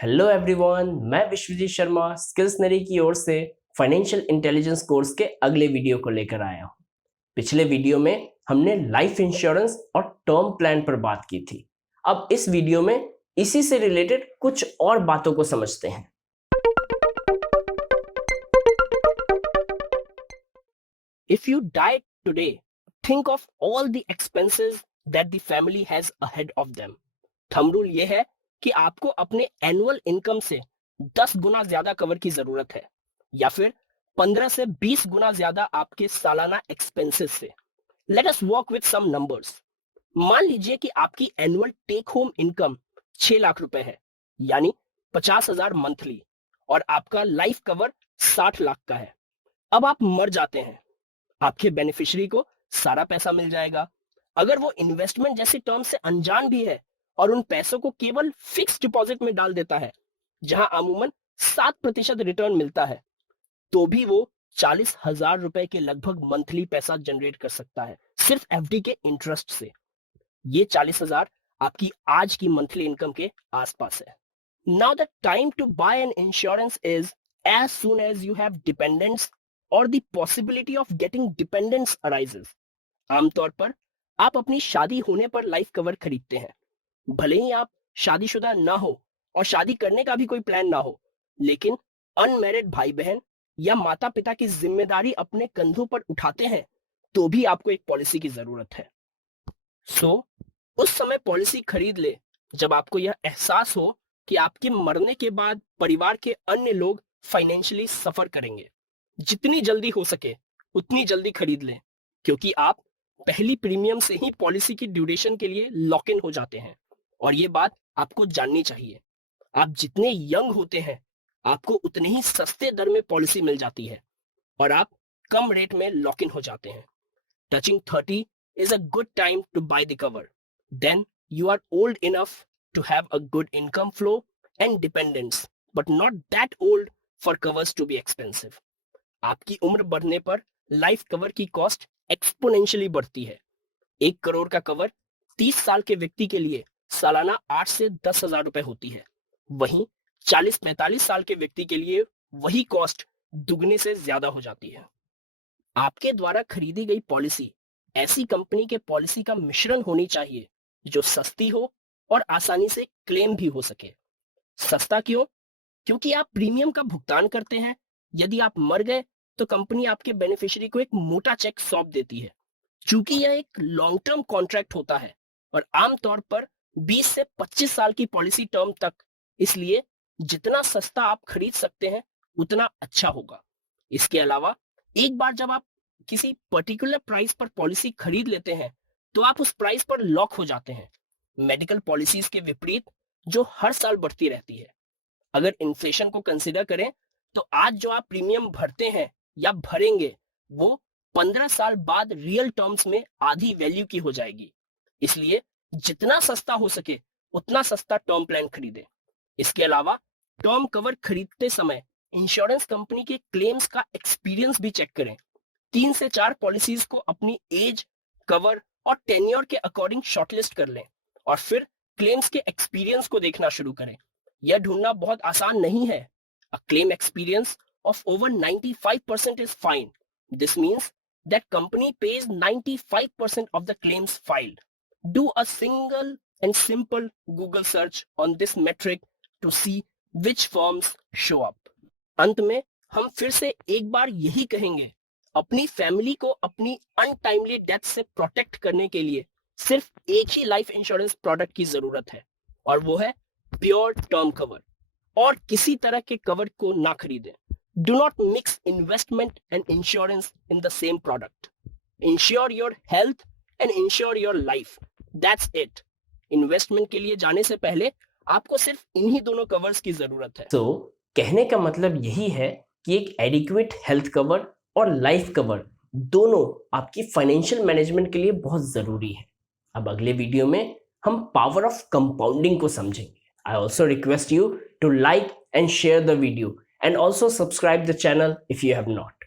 Hello everyone, मैं Vishwajeet Sharma skills नरी की ओर से फाइनेंशियल इंटेलिजेंस कोर्स के अगले वीडियो को लेकर आया हूँ। पिछले वीडियो में हमने लाइफ इंश्योरेंस और टर्म प्लान पर बात की थी। अब इस वीडियो में इसी से रिलेटेड कुछ और बातों को समझते हैं। If you die today, think of all the expenses that the family has ahead of them. Thumb rule ये है कि आपको अपने एनुअल इनकम से 10 गुना ज्यादा कवर की जरूरत है या फिर 15 से 20 गुना ज्यादा आपके सालाना एक्सपेंसेस से। Let us work with some numbers. मान लीजिए कि आपकी annual take home income 6 lakh रुपए है, यानी 50,000 मंथली, और आपका लाइफ कवर 60 लाख का है। अब आप मर जाते हैं, आपके बेनिफिशियरी को सारा पैसा मिल जाएगा। अगर वो इन्वेस्टमेंट जैसी टर्म से अनजान भी है और उन पैसों को केवल फिक्स डिपॉजिट में डाल देता है, जहां अमूमन 7% रिटर्न मिलता है, तो भी वो 40,000 रुपए के लगभग मंथली पैसा जनरेट कर सकता है, सिर्फ एफडी के इंटरेस्ट से। ये 40,000 आपकी आज की मंथली इनकम के आसपास है। Now the time to buy an insurance is as soon as you have dependents और the possibility of getting dependence arises. आमतौर पर आप अपनी शादी होने पर लाइफ कवर खरीदते हैं। भले ही आप शादीशुदा ना हो और शादी करने का भी कोई प्लान ना हो, लेकिन अनमैरिड भाई बहन या माता पिता की जिम्मेदारी अपने कंधों पर उठाते हैं, तो भी आपको एक पॉलिसी की जरूरत है। उस समय पॉलिसी खरीद ले जब आपको यह एहसास हो कि आपके मरने के बाद परिवार के अन्य लोग फाइनेंशियली सफर करेंगे। जितनी जल्दी हो सके उतनी जल्दी खरीद लें, क्योंकि आप पहली प्रीमियम से ही पॉलिसी की ड्यूरेशन के लिए लॉक इन हो जाते हैं। और ये बात आपको जाननी चाहिए, आप जितने यंग होते हैं आपको उतने ही सस्ते दर में पॉलिसी मिल जाती है और आप कम रेट में लॉक इन हो जाते हैं। Touching 30 is a good time to buy the cover. Then you are old enough to have a good income flow and dependence, but not that old for covers to be expensive. आपकी उम्र बढ़ने पर life cover की cost exponentially बढ़ती है। 1 करोड़ का cover 30 साल के व्यक्ति के लिए सालाना 8 से 10,000 रुपए होती है। वहीं 40-45 साल के व्यक्ति के लिए वही कॉस्ट दुगने से ज्यादा हो जाती है। आपके द्वारा खरीदी गई पॉलिसी ऐसी कंपनी के पॉलिसी का मिश्रण होनी चाहिए जो सस्ती हो और आसानी से क्लेम भी हो सके। सस्ता क्यों? क्योंकि आप प्रीमियम का भुगतान करते हैं। यदि आप मर गए तो कंपनी आपके बेनिफिशियरी को एक मोटा चेक सौंप देती है। चूंकि यह एक लॉन्ग टर्म कॉन्ट्रैक्ट होता है और आमतौर पर 20 से 25 साल की पॉलिसी टर्म तक, इसलिए जितना सस्ता आप खरीद सकते हैं उतना अच्छा होगा। इसके अलावा एक बार जब आप किसी पर्टिकुलर प्राइस पर पॉलिसी खरीद लेते हैं तो आप उस प्राइस पर लॉक हो जाते हैं, मेडिकल पॉलिसीज के विपरीत जो हर साल बढ़ती रहती है। अगर इन्फ्लेशन को कंसिडर करें तो आज जो आप प्रीमियम भरते हैं या भरेंगे वो 15 साल बाद रियल टर्म्स में आधी वैल्यू की हो जाएगी। इसलिए जितना सस्ता हो सके उतना सस्ता टर्म प्लान खरीदें। इसके अलावा टर्म कवर खरीदते समय इंश्योरेंस कंपनी के क्लेम्स का एक्सपीरियंस भी चेक करें। 3 से 4 पॉलिसीज को अपनी एज, कवर और टेन्योर के अकॉर्डिंग शॉर्टलिस्ट कर लें और फिर क्लेम्स के एक्सपीरियंस को देखना शुरू करें। यह ढूंढना बहुत आसान नहीं है। A claim experience of over 95% is fine. This means that company pays 95% of the claims filed. Do a single and simple Google search on this metric to see which firms show up. अंत में हम फिर से एक बार यही कहेंगे, अपनी family को अपनी अनटाइमली डेथ से प्रोटेक्ट करने के लिए सिर्फ एक ही लाइफ इंश्योरेंस प्रोडक्ट की जरूरत है, और वो है प्योर टर्म कवर। और किसी तरह के कवर को ना खरीदें। Do not mix investment and insurance in the same product. Ensure your health and ensure your life, that's it. Investment के लिए जाने से पहले आपको सिर्फ इन्हीं दोनों कवर्स की जरूरत है। तो कहने का मतलब यही है कि एक एडिक्वेट हेल्थ कवर और लाइफ कवर दोनों आपकी फाइनेंशियल मैनेजमेंट के लिए बहुत जरूरी है। अब अगले वीडियो में हम पावर ऑफ कंपाउंडिंग को समझेंगे। I also request you to like and share the video and also subscribe the channel if you have not.